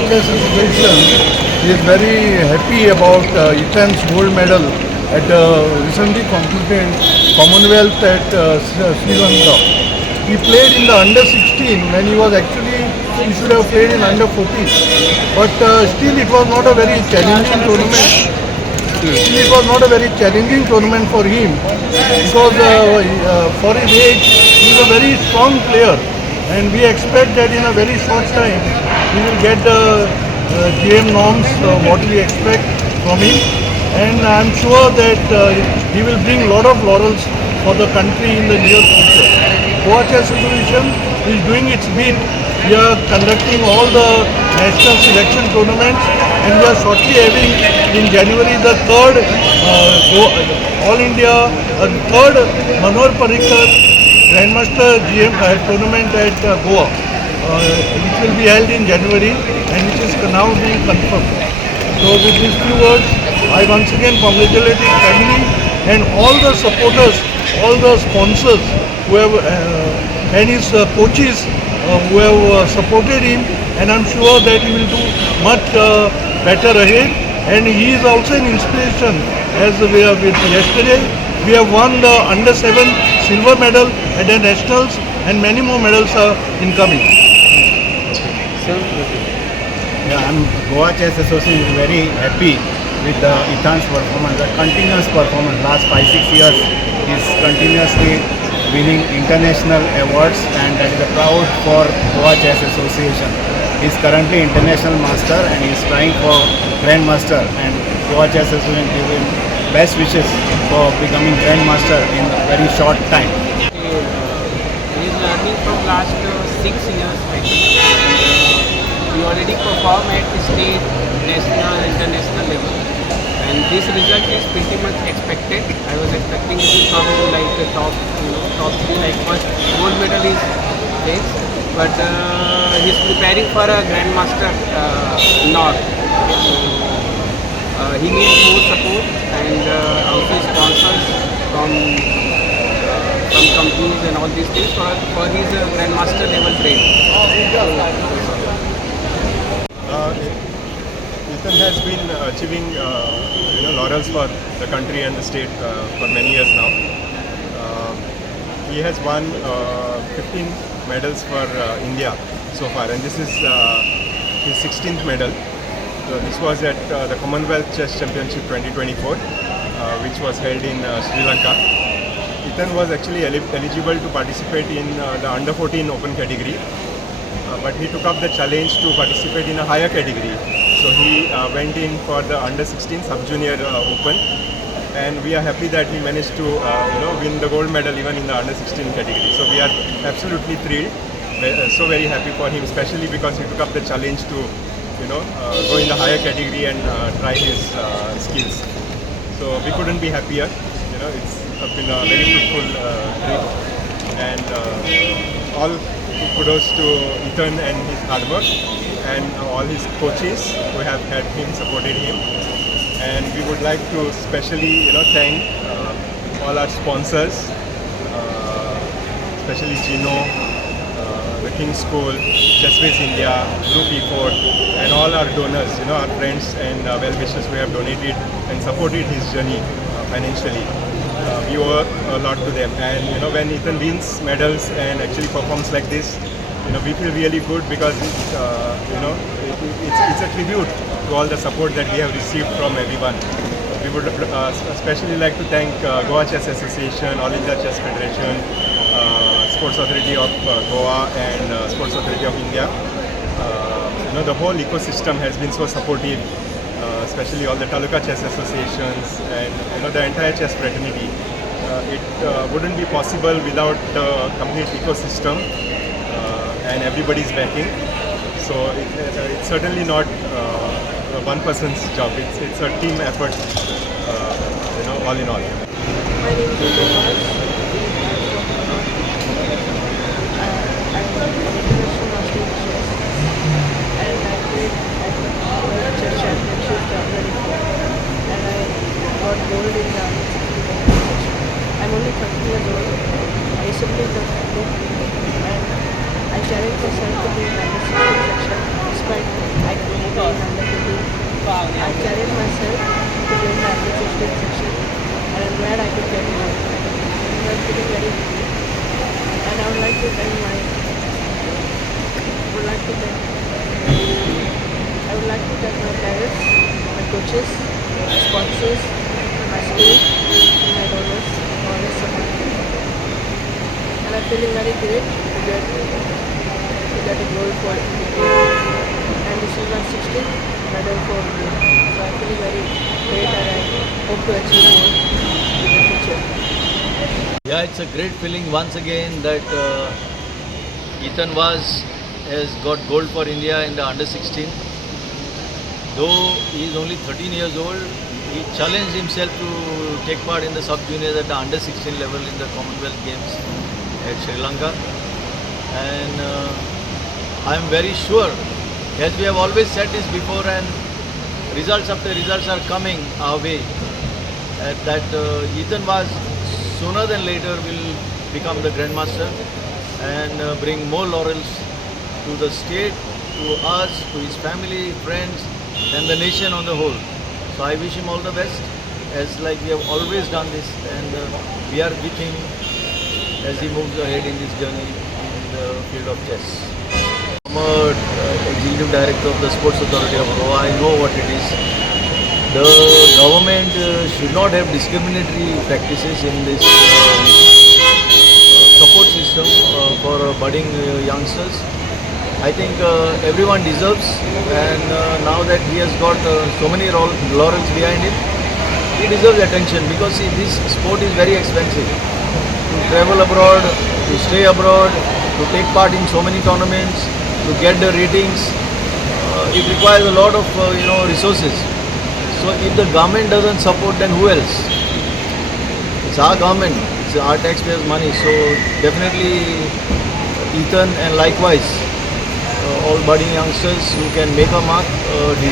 Goa'S Association is very happy about Ethan's gold medal at the recently completed Commonwealth at Sri Lanka. He played in the under 16 when he should have played in under 14. But still it was not a very challenging tournament. Still it was not a very challenging tournament for him because for his age he is a very strong player, and we expect that in a very short time he will get the GM norms what we expect from him, and I am sure that he will bring a lot of laurels for the country in the near future. Goa'S Association is doing its bit. We are conducting all the national selection tournaments, and we are shortly having in January the third All India, third Manohar Parrikar Grandmaster GM tournament at Goa, which will be held in January and which is now being confirmed. So with these few words, I once again congratulate his family and all the supporters, all the sponsors who have and his coaches who have supported him, and I'm sure that he will do much better ahead. And he is also an inspiration, as we have with yesterday. We have won the under 7 silver medal at the nationals, and many more medals are incoming. Yeah, I'm Goa'S Association is very happy with Ethan's performance, the continuous performance. Last 5-6 years, he's continuously winning international awards, and that is a proud for Goa'S Association. He's currently international master and he's trying for grandmaster, and Goa'S Association give him best wishes for becoming grandmaster in a very short time. He is learning from last 6 years, I think. We already perform at state, national, international level, and this result is pretty much expected. I was expecting it to come like the top 3, like first gold medal is this, but he's preparing for a grandmaster north. So he needs more support and also sponsors from companies and all these things for his grandmaster level training. Ethan has been achieving laurels for the country and the state for many years now. He has won 15 medals for India so far, and this is his 16th medal. So this was at the Commonwealth Chess Championship 2024, which was held in Sri Lanka. Ethan was actually eligible to participate in the under 14 open category, but he took up the challenge to participate in a higher category. So he went in for the under 16 sub-junior open, and we are happy that he managed to win the gold medal even in the under 16 category. So we are absolutely thrilled, so very happy for him, especially because he took up the challenge to go in the higher category and try his skills. So we couldn't be happier. It's been a very fruitful trip, and all kudos to Ethan and his hard work, and all his coaches who have had him, supported him. And we would like to especially thank all our sponsors, especially Gino, the King School, Whiz India, Group E4, and all our donors, our friends and well-wishers who have donated and supported his journey financially. We owe a lot to them, and when Ethan wins medals and actually performs like this, we feel really good because it's a tribute to all the support that we have received from everyone. We would especially like to thank Goa'S Association, All India Chess Federation, Sports Authority of Goa, and Sports Authority of India. The whole ecosystem has been so supportive, especially all the Taluka chess associations and the entire chess fraternity. It wouldn't be possible without the complete ecosystem and everybody's backing. So it's certainly not one person's job. It's a team effort, all in all. My name is Goa'S. I'm an international master in chess, and I played at the Chess Championship 2024, and I got gold in the competition. I'm only 30 years old. I recently got gold, and I challenged myself to be in the section despite I feeling very happy. And I would like to thank my parents, my coaches, my sponsors, my school, and my donors who always support me. And I'm feeling very great to get a gold for India. And this is my 16th medal for India. So I'm feeling very great and I hope to achieve more in the future. Yeah, it's a great feeling once again that Ethan Whiz has got gold for India in the under 16. Though he is only 13 years old, he challenged himself to take part in the sub-juniors at the under 16 level in the Commonwealth Games at Sri Lanka. And I am very sure, as we have always said this before, and results after results are coming our way, that Ethan Whiz sooner than later will become the Grandmaster and bring more laurels to the state, to us, to his family, friends and the nation on the whole. So I wish him all the best, as like we have always done this, and we are with him as he moves ahead in this journey in the field of chess. I'm a Executive Director of the Sports Authority of Goa. I know what it is. The government should not have discriminatory practices in this support system for budding youngsters. I think everyone deserves, and now that he has got so many laurels behind him, he deserves attention, because see, this sport is very expensive. To travel abroad, to stay abroad, to take part in so many tournaments, to get the ratings, it requires a lot of resources. So if the government doesn't support, then who else? It's our government, it's our taxpayers' money. So definitely Ethan and likewise all budding youngsters who can make a mark deserve